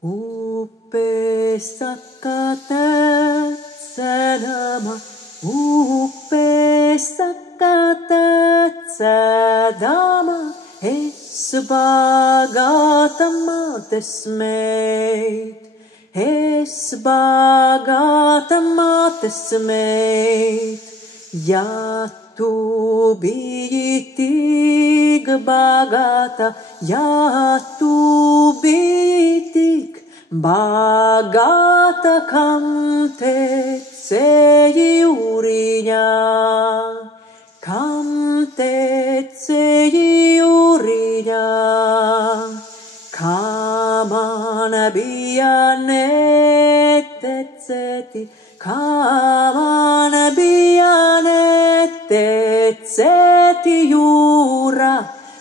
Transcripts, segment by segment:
Upe saka tecedama, upe saka tecedama, es bagāta mātes meit, es bagāta mātes meit, ja tu biji tik bagāta, ja tu biji tik bagāta, kam tecēji uriņā, kam tecēji uriņā, kā man bija netecēti, kā man bija netecēti jūra,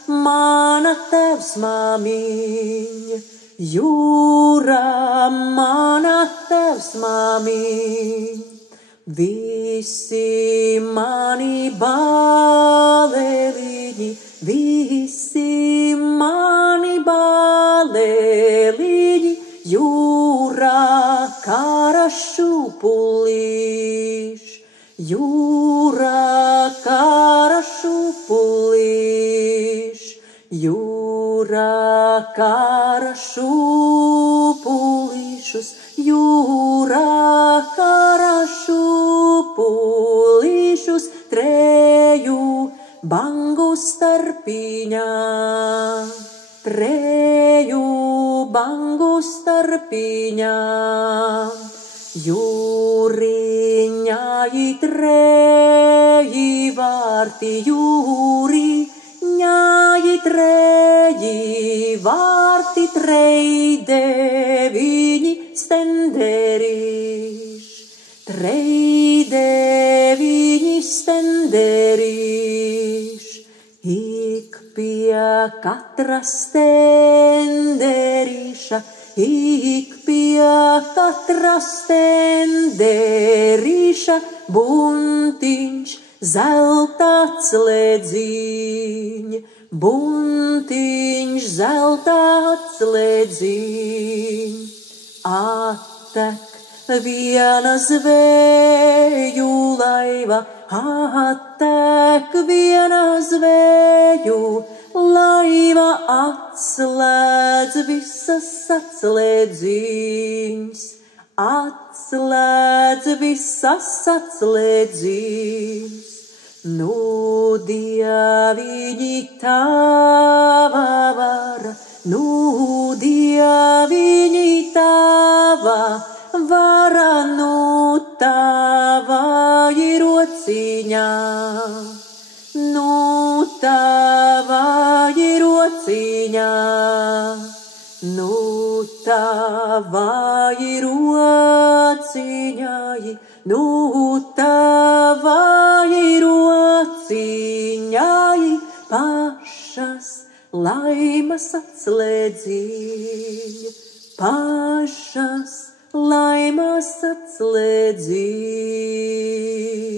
mana tevs māmiņa, jūra, mana tevs māmiņa. Visi mani bāleliņi, visi mani bāleliņi, jūrā kara šūpulīš, jūrā kara šūpulīš, jūrā kara šūpulīšus, jūrā kara šūpulīšus, treju bangu starpiņā, treju bangu starpiņā, jūriņai treji vārti, jūriņai treji vārti, trej deviņi stenderīš, trej deviņi stenderīš, ik pie katra stenderīša, ik pie katra stenderīša, buntiņš zelta slēdziņ, buntiņš zelta slēdziņ, attek viena zvēju laiva, attek viena zvēju laiva, atslēdz visas atslēdziņas, atslēdz visas atslēdziņas. Nu Dieviņi tava vara, nu Dieviņi tava vara, nu tava ir rociņā, nu tava ir rociņā, nu tava ir rociņā, nu tava ir rociņā, pašas laimas atslēdziņa, pašas laimas atslēdziņa.